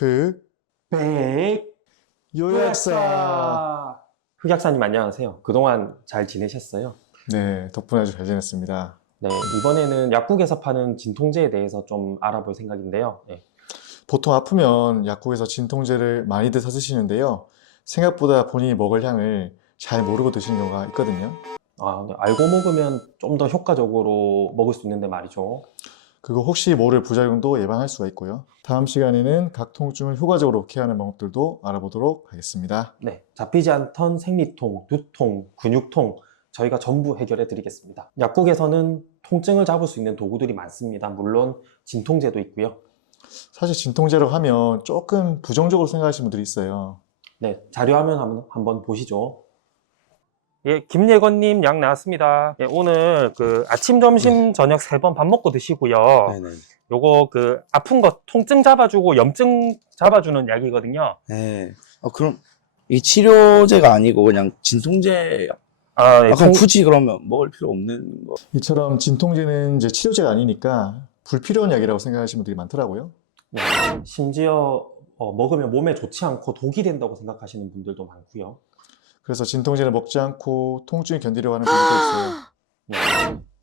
백 요약사. 흑약사님 안녕하세요. 그동안 잘 지내셨어요? 네, 덕분에 아주 잘 지냈습니다. 네, 이번에는 약국에서 파는 진통제에 대해서 좀 알아볼 생각인데요. 네. 보통 아프면 약국에서 진통제를 많이들 사 드시는데요. 생각보다 본인이 먹을 향을 잘 모르고 드시는 경우가 있거든요. 네, 알고 먹으면 좀 더 효과적으로 먹을 수 있는데 말이죠. 그리고 혹시 모를 부작용도 예방할 수가 있고요. 다음 시간에는 각 통증을 효과적으로 케어하는 방법들도 알아보도록 하겠습니다. 네, 잡히지 않던 생리통, 두통, 근육통 저희가 전부 해결해 드리겠습니다. 약국에서는 통증을 잡을 수 있는 도구들이 많습니다. 물론 진통제도 있고요. 사실 진통제라고 하면 조금 부정적으로 생각하시는 분들이 있어요. 네, 자료화면 한번 보시죠. 예, 김예건님 약 나왔습니다. 예, 오늘 아침, 점심, 저녁 3번 밥 먹고 드시고요. 네네. 요거 아픈 거 통증 잡아주고 염증 잡아주는 약이거든요. 네. 그럼 이 치료제가 아니고 그냥 진통제. 예, 그럼 굳이 그러면 먹을 필요 없는 거. 이처럼 진통제는 이제 치료제가 아니니까 불필요한 약이라고 생각하시는 분들이 많더라고요. 네, 심지어 먹으면 몸에 좋지 않고 독이 된다고 생각하시는 분들도 많고요. 그래서 진통제를 먹지 않고 통증을 견디려고 하는 분들도 있어요. 네,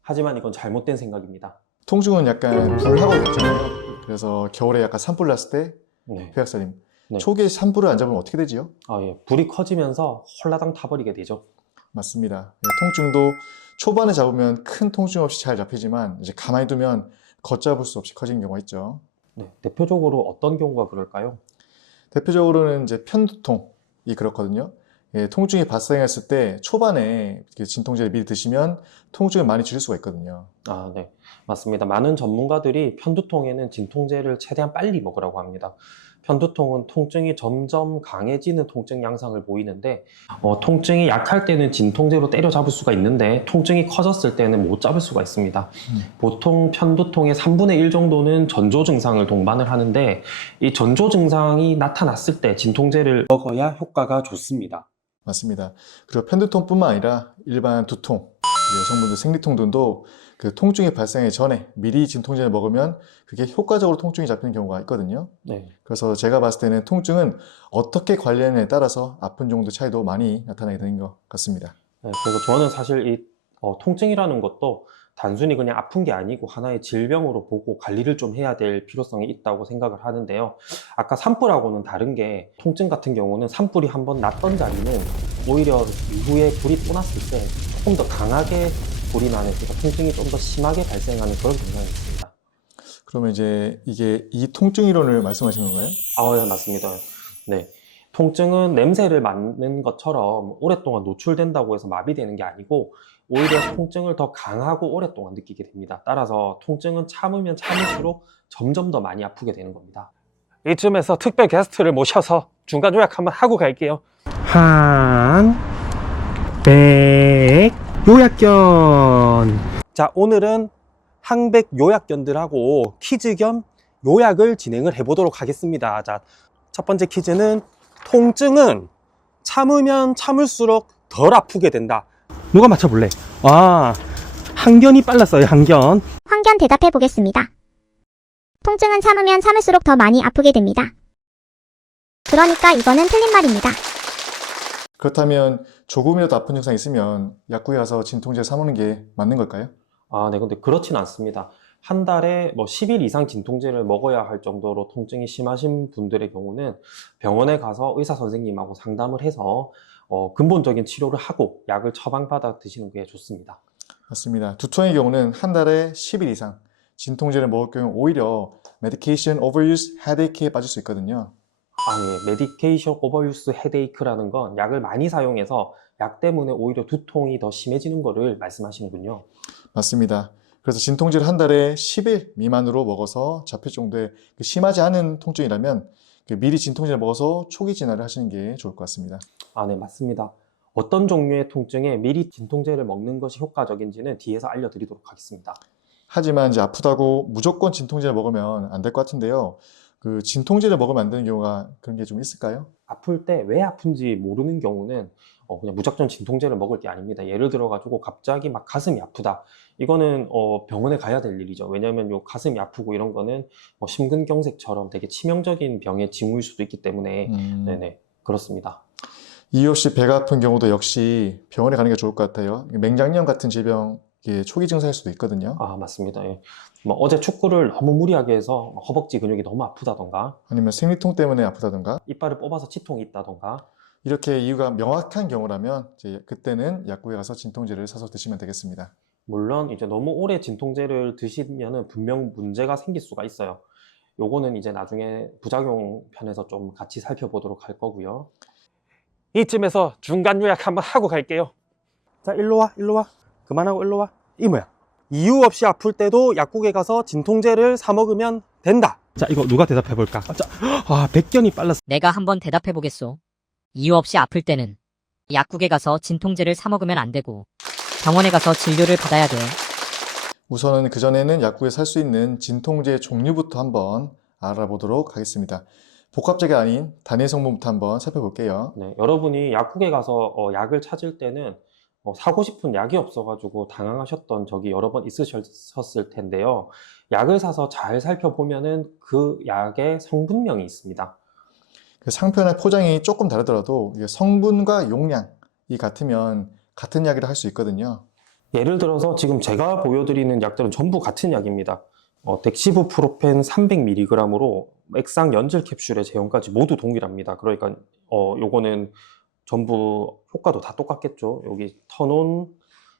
하지만 이건 잘못된 생각입니다. 통증은 약간 불하고 같잖아요. 그래서 겨울에 약간 산불 났을 때, 네, 회학사님, 네. 초기에 산불을 안 잡으면 어떻게 되지요? 예, 불이 커지면서 홀라당 타버리게 되죠. 맞습니다. 통증도 초반에 잡으면 큰 통증 없이 잘 잡히지만 이제 가만히 두면 걷잡을 수 없이 커지는 경우가 있죠. 네, 대표적으로 어떤 경우가 그럴까요? 대표적으로는 이제 편두통이 그렇거든요. 통증이 발생했을 때 초반에 진통제를 미리 드시면 통증을 많이 줄일 수가 있거든요. 네, 맞습니다. 많은 전문가들이 편두통에는 진통제를 최대한 빨리 먹으라고 합니다. 편두통은 통증이 점점 강해지는 통증 양상을 보이는데, 통증이 약할 때는 진통제로 때려잡을 수가 있는데, 통증이 커졌을 때는 못 잡을 수가 있습니다. 보통 편두통의 3분의 1 정도는 전조 증상을 동반을 하는데, 이 전조 증상이 나타났을 때 진통제를 먹어야 효과가 좋습니다. 맞습니다. 그리고 편두통뿐만 아니라 일반 두통, 여성분들 생리통들도 그 통증이 발생하기 전에 미리 진통제를 먹으면 그게 효과적으로 통증이 잡히는 경우가 있거든요. 네. 그래서 제가 봤을 때는 통증은 어떻게 관리하느냐에 따라서 아픈 정도 차이도 많이 나타나게 되는 것 같습니다. 네, 그래서 저는 사실 통증이라는 것도 단순히 그냥 아픈 게 아니고 하나의 질병으로 보고 관리를 좀 해야 될 필요성이 있다고 생각을 하는데요. 아까 산불하고는 다른 게 통증 같은 경우는 산불이 한번 났던 자리는 오히려 이후에 불이 또 났을 때 조금 더 강하게 불이 나는, 그러니까 통증이 좀 더 심하게 발생하는 그런 경향이 있습니다. 그러면 이제 이게 이 통증 이론을 말씀하신 건가요? 네, 맞습니다. 네. 통증은 냄새를 맡는 것처럼 오랫동안 노출된다고 해서 마비되는 게 아니고 오히려 통증을 더 강하고 오랫동안 느끼게 됩니다. 따라서 통증은 참으면 참을수록 점점 더 많이 아프게 되는 겁니다. 이쯤에서 특별 게스트를 모셔서 중간 요약 한번 하고 갈게요. 항백 요약견. 자, 오늘은 항백 요약견들하고 퀴즈 겸 요약을 진행을 해보도록 하겠습니다. 자, 첫 번째 퀴즈는 통증은 참으면 참을수록 덜 아프게 된다. 누가 맞춰볼래? 항견이 빨랐어요. 항견. 황견 대답해 보겠습니다. 통증은 참으면 참을수록 더 많이 아프게 됩니다. 그러니까 이거는 틀린 말입니다. 그렇다면 조금이라도 아픈 증상이 있으면 약국에 가서 진통제 사 먹는 게 맞는 걸까요? 네, 근데 그렇진 않습니다. 한 달에 10일 이상 진통제를 먹어야 할 정도로 통증이 심하신 분들의 경우는 병원에 가서 의사 선생님하고 상담을 해서 근본적인 치료를 하고 약을 처방받아 드시는 게 좋습니다. 맞습니다. 두통의 경우는 한 달에 10일 이상 진통제를 먹을 경우 오히려 medication overuse headache에 빠질 수 있거든요. 네, 메디케이션 오버유스 헤데이크라는 건 약을 많이 사용해서 약 때문에 오히려 두통이 더 심해지는 거를 말씀하시는군요. 맞습니다. 그래서 진통제를 한 달에 10일 미만으로 먹어서 잡힐 정도의 심하지 않은 통증이라면 미리 진통제를 먹어서 초기 진화를 하시는 게 좋을 것 같습니다. 네, 맞습니다. 어떤 종류의 통증에 미리 진통제를 먹는 것이 효과적인지는 뒤에서 알려드리도록 하겠습니다. 하지만 이제 아프다고 무조건 진통제를 먹으면 안 될 것 같은데요. 그 진통제를 먹으면 안 되는 경우가 그런 게 좀 있을까요? 아플 때 왜 아픈지 모르는 경우는 그냥 무작정 진통제를 먹을 게 아닙니다. 예를 들어가지고 갑자기 막 가슴이 아프다. 이거는 병원에 가야 될 일이죠. 왜냐하면 요 가슴이 아프고 이런 거는 심근경색처럼 되게 치명적인 병의 징후일 수도 있기 때문에 네네 그렇습니다. 이유 없이 배가 아픈 경우도 역시 병원에 가는 게 좋을 것 같아요. 맹장염 같은 질병, 이게 초기 증상일 수도 있거든요. 아 맞습니다. 예. 어제 축구를 너무 무리하게 해서 허벅지 근육이 너무 아프다던가 아니면 생리통 때문에 아프다든가 이빨을 뽑아서 치통이 있다던가 이렇게 이유가 명확한 경우라면 이제 그때는 약국에 가서 진통제를 사서 드시면 되겠습니다. 물론 이제 너무 오래 진통제를 드시면은 분명 문제가 생길 수가 있어요. 요거는 이제 나중에 부작용 편에서 좀 같이 살펴보도록 할 거고요. 이쯤에서 중간 요약 한번 하고 갈게요. 자, 일로 와, 일로 와. 그만하고 일로 와. 이모야. 이유 없이 아플 때도 약국에 가서 진통제를 사 먹으면 된다. 자, 이거 누가 대답해 볼까? 백견이 빨랐어. 내가 한번 대답해 보겠소. 이유 없이 아플 때는 약국에 가서 진통제를 사 먹으면 안 되고 병원에 가서 진료를 받아야 돼. 우선은 그전에는 약국에 살 수 있는 진통제 종류부터 한번 알아보도록 하겠습니다. 복합제가 아닌 단일 성분부터 한번 살펴볼게요. 네, 여러분이 약국에 가서 약을 찾을 때는 사고 싶은 약이 없어가지고 당황하셨던 적이 여러 번 있으셨을 텐데요. 약을 사서 잘 살펴보면은 그 약의 성분명이 있습니다. 그 상표나 포장이 조금 다르더라도 이게 성분과 용량이 같으면 같은 약이라 할 수 있거든요. 예를 들어서 지금 제가 보여드리는 약들은 전부 같은 약입니다. 덱시부프로펜 300mg으로 액상 연질 캡슐의 제형까지 모두 동일합니다. 그러니까 요거는 전부 효과도 다 똑같겠죠. 여기 터논,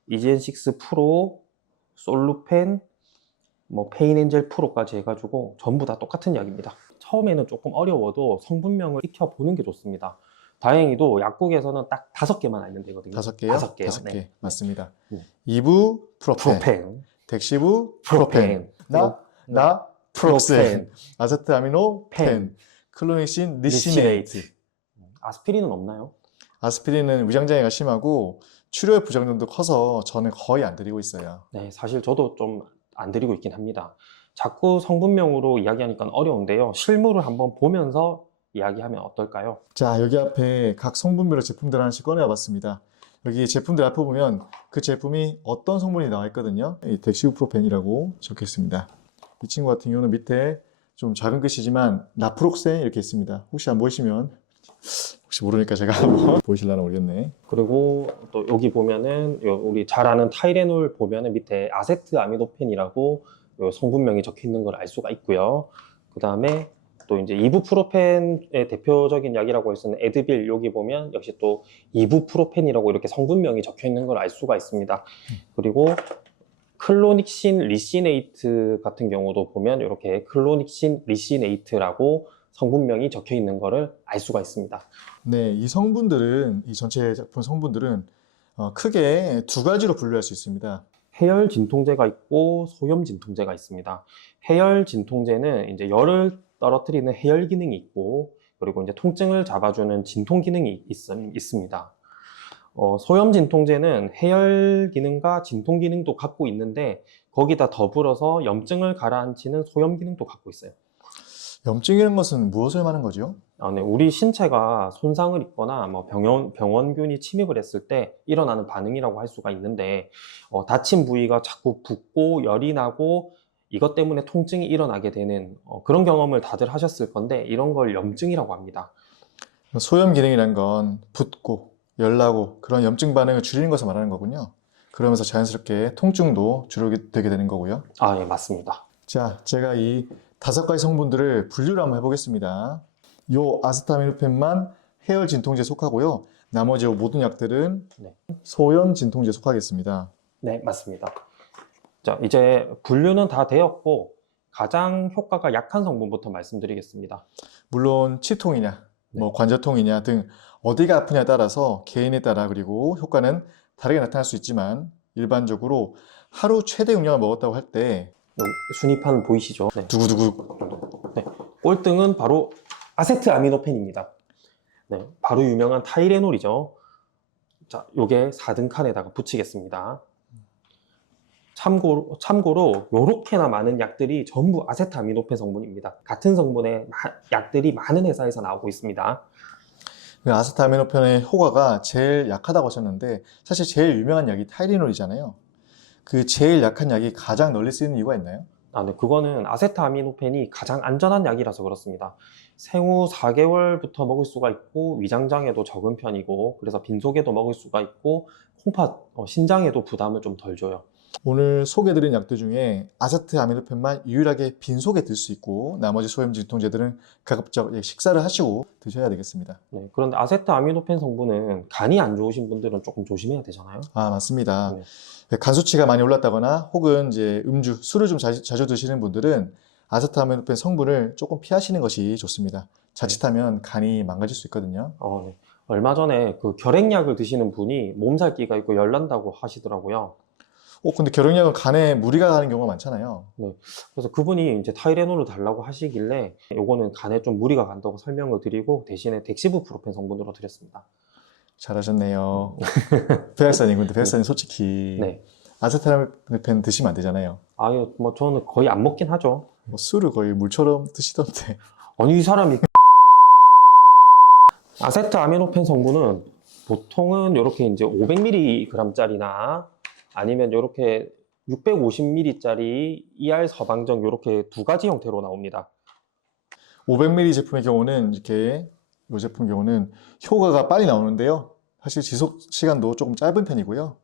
이젠6 프로, 솔루펜, 페인엔젤 프로까지 해가지고 전부 다 똑같은 약입니다. 처음에는 조금 어려워도 성분명을 익혀보는 게 좋습니다. 다행히도 약국에서는 딱 5개만 알면 되거든요. 5개요? 5개요. 5개. 네. 맞습니다. 네. 이부프로펜, 프로펜, 덱시부프로펜, 나프록센, 아세트아미노펜, 클로닉신 리시네이트. 아스피린은 없나요? 아스피린은 위장장애가 심하고 치료의 부작용도 커서 저는 거의 안 드리고 있어요. 네, 사실 저도 좀 안 드리고 있긴 합니다. 자꾸 성분명으로 이야기하니까 어려운데요. 실물을 한번 보면서 이야기하면 어떨까요? 자, 여기 앞에 각 성분별로 제품들 하나씩 꺼내와봤습니다. 여기 제품들 앞에 보면 그 제품이 어떤 성분이 나와 있거든요. 이 덱시부프로펜이라고 적혀 있습니다. 이 친구 같은 경우는 밑에 좀 작은 글씨지만 나프록센 이렇게 있습니다. 혹시 안 보이시면 혹시 모르니까 제가 한번 보이실려나 모르겠네. 그리고 또 여기 보면은 우리 잘 아는 타이레놀 보면은 밑에 아세트아미노펜이라고 성분명이 적혀 있는 걸 알 수가 있고요. 그 다음에 또 이제 이부프로펜의 대표적인 약이라고 할 수 있는 에드빌 여기 보면 역시 또 이부프로펜이라고 이렇게 성분명이 적혀 있는 걸 알 수가 있습니다. 그리고 클로닉신 리시네이트 같은 경우도 보면 이렇게 클로닉신 리시네이트라고 성분명이 적혀 있는 거를 알 수가 있습니다. 네, 이 성분들은, 이 전체 제품 성분들은 크게 두 가지로 분류할 수 있습니다. 해열 진통제가 있고 소염 진통제가 있습니다. 해열 진통제는 이제 열을 떨어뜨리는 해열 기능이 있고, 그리고 이제 통증을 잡아주는 진통 기능이 있습니다. 소염 진통제는 해열 기능과 진통 기능도 갖고 있는데, 거기다 더불어서 염증을 가라앉히는 소염 기능도 갖고 있어요. 염증이라는 것은 무엇을 말하는 거죠? 네, 우리 신체가 손상을 입거나 병원균이 침입을 했을 때 일어나는 반응이라고 할 수가 있는데, 다친 부위가 자꾸 붓고 열이 나고 이것 때문에 통증이 일어나게 되는 그런 경험을 다들 하셨을 건데, 이런 걸 염증이라고 합니다. 소염 기능이란 건 붓고 열나고 그런 염증 반응을 줄이는 것을 말하는 거군요. 그러면서 자연스럽게 통증도 줄어들게 되는 거고요. 예, 맞습니다. 자, 제가 이 5가지 성분들을 분류를 한번 해보겠습니다. 요 아세타미노펜만 해열 진통제에 속하고요. 나머지 모든 약들은 소염 진통제에 속하겠습니다. 네, 맞습니다. 자, 이제 분류는 다 되었고 가장 효과가 약한 성분부터 말씀드리겠습니다. 물론 치통이냐, 관절통이냐 등 어디가 아프냐에 따라서 개인에 따라 그리고 효과는 다르게 나타날 수 있지만 일반적으로 하루 최대 용량을 먹었다고 할 때 순위판 보이시죠? 네. 두구두구 네. 꼴등은 바로 아세트아미노펜입니다. 네, 바로 유명한 타이레놀이죠. 자, 요게 4등 칸에다가 붙이겠습니다. 참고로 요렇게나 많은 약들이 전부 아세트아미노펜 성분입니다. 같은 성분의 약들이 많은 회사에서 나오고 있습니다. 그 아세트아미노펜의 효과가 제일 약하다고 하셨는데 사실 제일 유명한 약이 타이레놀이잖아요. 그 제일 약한 약이 가장 널리 쓰이는 이유가 있나요? 네, 그거는 아세트아미노펜이 가장 안전한 약이라서 그렇습니다. 생후 4개월부터 먹을 수가 있고 위장장애도 적은 편이고 그래서 빈속에도 먹을 수가 있고 신장에도 부담을 좀 덜 줘요. 오늘 소개해드린 약들 중에 아세트아미노펜만 유일하게 빈속에 들 수 있고 나머지 소염 진통제들은 가급적 식사를 하시고 드셔야 되겠습니다. 네, 그런데 아세트아미노펜 성분은 간이 안 좋으신 분들은 조금 조심해야 되잖아요. 아, 맞습니다. 네. 간 수치가 많이 올랐다거나 혹은 이제 술을 좀 자주 드시는 분들은 아세트아미노펜 성분을 조금 피하시는 것이 좋습니다. 자칫하면 간이 망가질 수 있거든요. 네. 얼마 전에 그 결핵약을 드시는 분이 몸살기가 있고 열난다고 하시더라고요. 근데 결핵약은 간에 무리가 가는 경우가 많잖아요. 그래서 그분이 이제 타이레놀을 달라고 하시길래 요거는 간에 좀 무리가 간다고 설명을 드리고 대신에 덱시부프로펜 성분으로 드렸습니다. 잘하셨네요. 배약사님, 근데 배약사님 솔직히 네. 아세트아미노펜 드시면 안 되잖아요. 아유, 뭐 저는 거의 안 먹긴 하죠. 술을 거의 물처럼 드시던데. 아니, 이 사람이 아세트아미노펜 성분은 보통은 이렇게 이제 500mg짜리나 아니면 이렇게 650ml짜리 ER 서방정 이렇게 두 가지 형태로 나옵니다. 500ml 제품의 경우는 이렇게 이 제품 경우는 효과가 빨리 나오는데요. 사실 지속 시간도 조금 짧은 편이고요.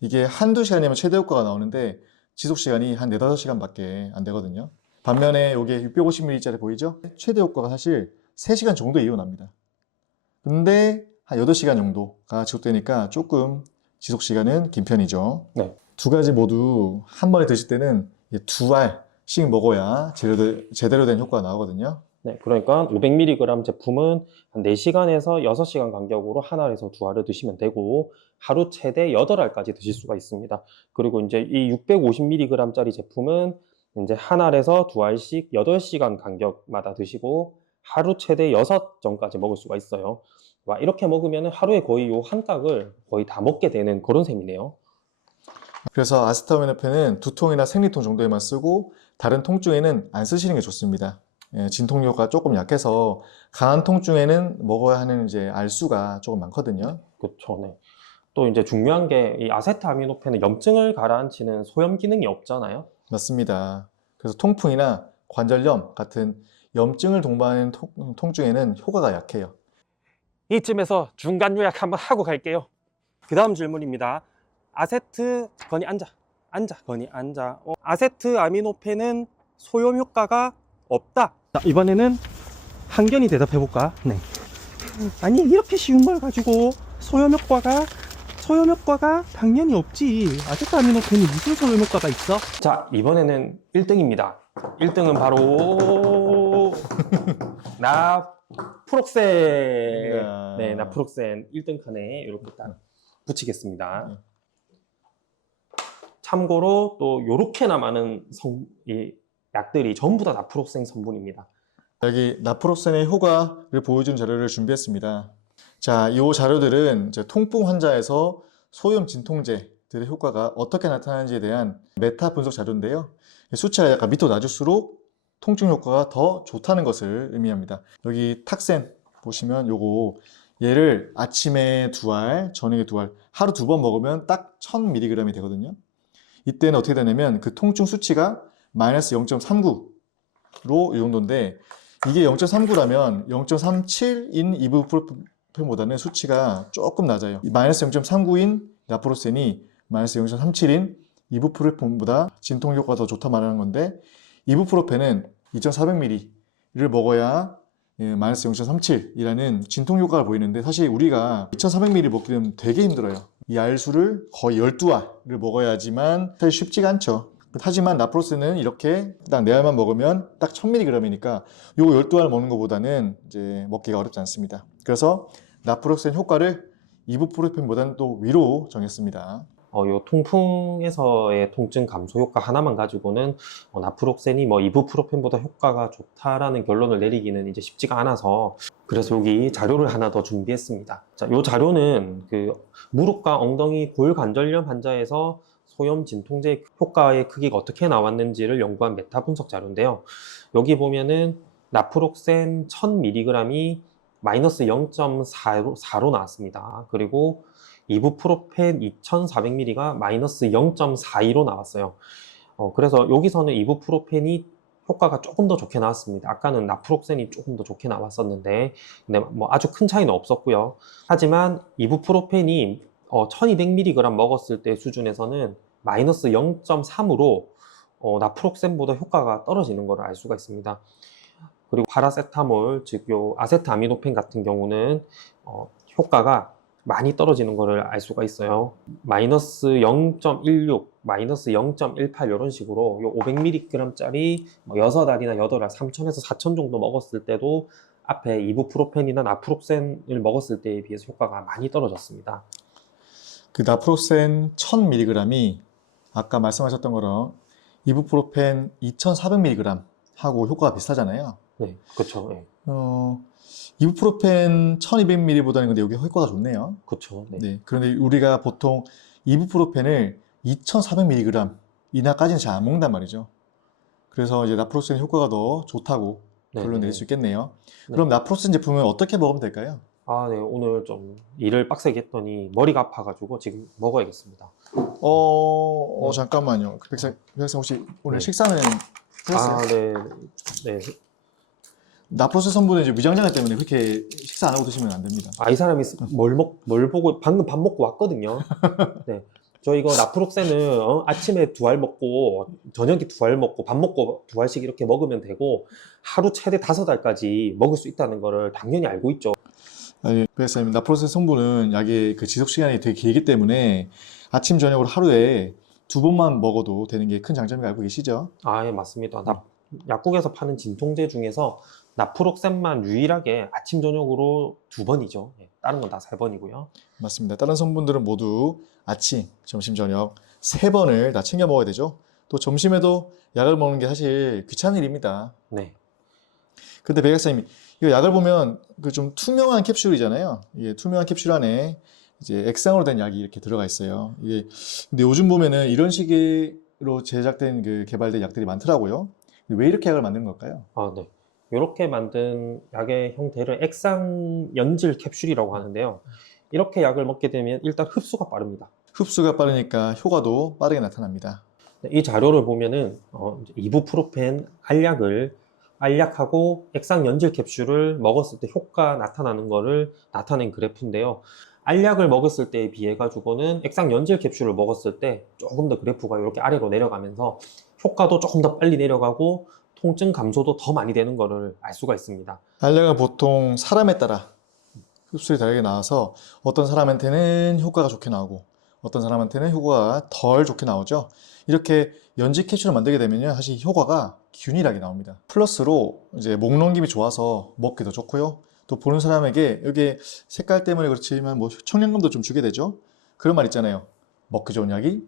이게 한두 시간이면 최대 효과가 나오는데 지속 시간이 한 4-5시간밖에 안 되거든요. 반면에 이게 650ml짜리 보이죠? 최대 효과가 사실 3시간 정도에 일어납니다. 근데 한 8시간 정도가 지속되니까 조금 지속 시간은 긴 편이죠. 네. 두 가지 모두 한 번에 드실 때는 2알씩 먹어야 제대로 된 효과가 나오거든요. 네, 그러니까 500mg 제품은 한 4시간에서 6시간 간격으로 한 알에서 두 알을 드시면 되고 하루 최대 8알까지 드실 수가 있습니다. 그리고 이제 이 650mg짜리 제품은 이제 한 알에서 두 알씩 8시간 간격마다 드시고 하루 최대 6정까지 먹을 수가 있어요. 이렇게 먹으면 하루에 거의 요 한 깍을 거의 다 먹게 되는 그런 셈이네요. 그래서 아세트아미노펜은 두통이나 생리통 정도에만 쓰고 다른 통증에는 안 쓰시는 게 좋습니다. 진통효과가 조금 약해서 강한 통증에는 먹어야 하는 이제 알수가 조금 많거든요. 그렇죠. 네. 또 이제 중요한 게 이 아세트아미노펜은 염증을 가라앉히는 소염 기능이 없잖아요. 맞습니다. 그래서 통풍이나 관절염 같은 염증을 동반하는 통증에는 효과가 약해요. 이쯤에서 중간 요약 한번 하고 갈게요. 그 다음 질문입니다. 건이 앉아. 아세트아미노펜은 소염 효과가 없다. 자, 이번에는 한견이 대답해 볼까? 네. 아니, 이렇게 쉬운 걸 가지고 소염 효과가 당연히 없지. 아세트아미노펜이 무슨 소염 효과가 있어? 자, 이번에는 1등입니다. 1등은 바로 나프록센. 네, 나프록센 1등 칸에 이렇게 딱 붙이겠습니다. 참고로 또 요렇게나 많은 이 약들이 전부 다 나프록센 성분입니다. 여기 나프록센의 효과를 보여준 자료를 준비했습니다. 자, 이 자료들은 이제 통풍 환자에서 소염 진통제들의 효과가 어떻게 나타나는지에 대한 메타 분석 자료인데요. 수치가 약간 밑으로 낮을수록 통증 효과가 더 좋다는 것을 의미합니다. 여기 탁센 보시면 얘를 아침에 2알, 저녁에 2알, 하루 2번 먹으면 딱 1000mg이 되거든요. 이때는 어떻게 되냐면 그 통증 수치가 마이너스 0.39로 이 정도인데 이게 0.39라면 0.37인 이부프로펜보다는 수치가 조금 낮아요. 마이너스 0.39인 나프로센이 마이너스 0.37인 이부프로펜보다 진통 효과가 더 좋다 말하는 건데 이부프로펜은 2400ml를 먹어야 마이너스 0.37이라는 진통 효과를 보이는데 사실 우리가 2400ml 먹게 되면 되게 힘들어요. 이 알수를 거의 12알을 먹어야지만 사실 쉽지가 않죠. 하지만 나프로센은 이렇게 딱 4알만 먹으면 딱 1000mg이니까 요 12알 먹는 것보다는 이제 먹기가 어렵지 않습니다. 그래서 나프로센 효과를 이부프로펜보다는 또 위로 정했습니다. 요 통풍에서의 통증 감소 효과 하나만 가지고는 나프록센이 이부프로펜보다 효과가 좋다라는 결론을 내리기는 이제 쉽지가 않아서 그래서 여기 자료를 하나 더 준비했습니다. 자, 요 자료는 그 무릎과 엉덩이 골관절염 환자에서 소염 진통제 효과의 크기가 어떻게 나왔는지를 연구한 메타 분석 자료인데요. 여기 보면은 나프록센 1000mg이 마이너스 0.4로 나왔습니다. 그리고 이부프로펜 2400mg가 마이너스 0.42로 나왔어요. 그래서 여기서는 이부프로펜이 효과가 조금 더 좋게 나왔습니다. 아까는 나프록센이 조금 더 좋게 나왔었는데, 근데 뭐 아주 큰 차이는 없었고요. 하지만 이부프로펜이 1200mg 먹었을 때 수준에서는 마이너스 0.3으로 나프록센보다 효과가 떨어지는 걸 알 수가 있습니다. 그리고 파라세타몰, 즉 요 아세트아미노펜 같은 경우는 효과가 많이 떨어지는 것을 알 수가 있어요. 마이너스 0.16, 마이너스 0.18 이런 식으로 요 500mg짜리 6알이나 8알, 3000에서 4000 정도 먹었을 때도 앞에 이부프로펜이나 나프록센을 먹었을 때에 비해서 효과가 많이 떨어졌습니다. 그 나프록센 1000mg이 아까 말씀하셨던 거랑 이부프로펜 2400mg 하고 효과가 비슷하잖아요. 네, 그렇죠. 네. 이부프로펜 1200mg보다는 근데 여기 효과가 좋네요. 그렇죠. 네. 네. 그런데 우리가 보통 이부프로펜을 2400mg 이하까지는 잘 안 먹는단 말이죠. 그래서 이제 나프록센 효과가 더 좋다고 결론 내릴 수 있겠네요. 네. 그럼 나프록센 제품은 어떻게 먹으면 될까요? 네. 오늘 좀 일을 빡세게 했더니 머리가 아파가지고 지금 먹어야겠습니다. 잠깐만요. 백상 혹시 오늘 네. 식사는 하셨어요? 네. 나프록센 성분은 이제 위장장애 때문에 그렇게 식사 안 하고 드시면 안 됩니다. 이 사람이 뭘 보고 방금 밥 먹고 왔거든요. 네. 저 이거 나프록센은 아침에 2알 먹고 저녁에 2알 먹고 밥 먹고 2알씩 이렇게 먹으면 되고 하루 최대 5알까지 먹을 수 있다는 거를 당연히 알고 있죠. 백사님, 나프록센 성분은 약의 그 지속 시간이 되게 길기 때문에 아침 저녁으로 하루에 2번만 먹어도 되는 게 큰 장점이 알고 계시죠? 예, 맞습니다. 약국에서 파는 진통제 중에서 나프록센만 유일하게 아침 저녁으로 2번이죠. 다른 건 다 3번이고요. 맞습니다. 다른 성분들은 모두 아침, 점심, 저녁 3번을 다 챙겨 먹어야 되죠. 또 점심에도 약을 먹는 게 사실 귀찮은 일입니다. 네. 근데 백약사님, 이 약을 보면 그 좀 투명한 캡슐이잖아요. 이게 투명한 캡슐 안에 이제 액상으로 된 약이 이렇게 들어가 있어요. 이게 근데 요즘 보면은 이런 식으로 제작된 그 개발된 약들이 많더라고요. 왜 이렇게 약을 만든 걸까요? 네. 이렇게 만든 약의 형태를 액상 연질 캡슐이라고 하는데요. 이렇게 약을 먹게 되면 일단 흡수가 빠릅니다. 흡수가 빠르니까 효과도 빠르게 나타납니다. 이 자료를 보면은 이부프로펜 알약하고 액상 연질 캡슐을 먹었을 때 효과 나타나는 거를 나타낸 그래프인데요. 알약을 먹었을 때에 비해 가지고는 액상 연질 캡슐을 먹었을 때 조금 더 그래프가 이렇게 아래로 내려가면서 효과도 조금 더 빨리 내려가고 통증 감소도 더 많이 되는 거를 알 수가 있습니다. 알약은 보통 사람에 따라 흡수율이 다르게 나와서 어떤 사람한테는 효과가 좋게 나오고 어떤 사람한테는 효과가 덜 좋게 나오죠. 이렇게 연질 캡슐을 만들게 되면요, 사실 효과가 균일하게 나옵니다. 플러스로 이제 목 넘김이 좋아서 먹기도 좋고요. 또 보는 사람에게 여기 색깔 때문에 그렇지만 뭐 청량감도 좀 주게 되죠. 그런 말 있잖아요. 먹기 좋은 약이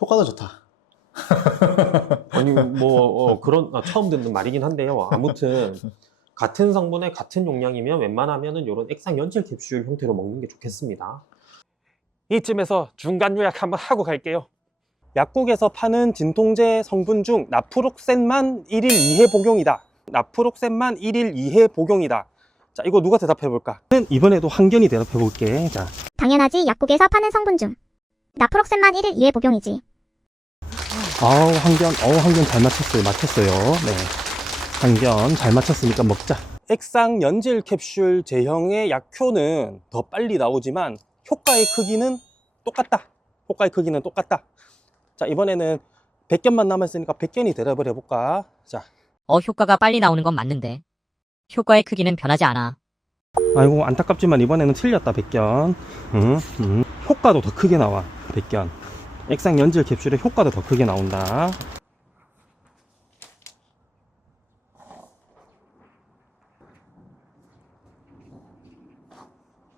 효과도 좋다. 아니 그런 처음 듣는 말이긴 한데요. 아무튼 같은 성분의 같은 용량이면 웬만하면은 이런 액상 연질 캡슐 형태로 먹는 게 좋겠습니다. 이쯤에서 중간 요약 한번 하고 갈게요. 약국에서 파는 진통제 성분 중 나프록센만 1일 2회 복용이다. 나프록센만 1일 2회 복용이다. 자, 이거 누가 대답해 볼까? 이번에도 한견이 대답해 볼게. 자. 당연하지. 약국에서 파는 성분 중 나프록센만 1일 2회 복용이지. 한견 잘 맞췄어요. 네. 한견 잘 맞췄으니까 먹자. 액상 연질 캡슐 제형의 약효는 더 빨리 나오지만 효과의 크기는 똑같다. 자, 이번에는 100견만 남았으니까 100견이 대답을 해볼까? 자. 효과가 빨리 나오는 건 맞는데 효과의 크기는 변하지 않아. 아이고, 안타깝지만 이번에는 틀렸다. 100견. 효과도 더 크게 나와. 100견. 액상 연질 캡슐의 효과도 더 크게 나온다.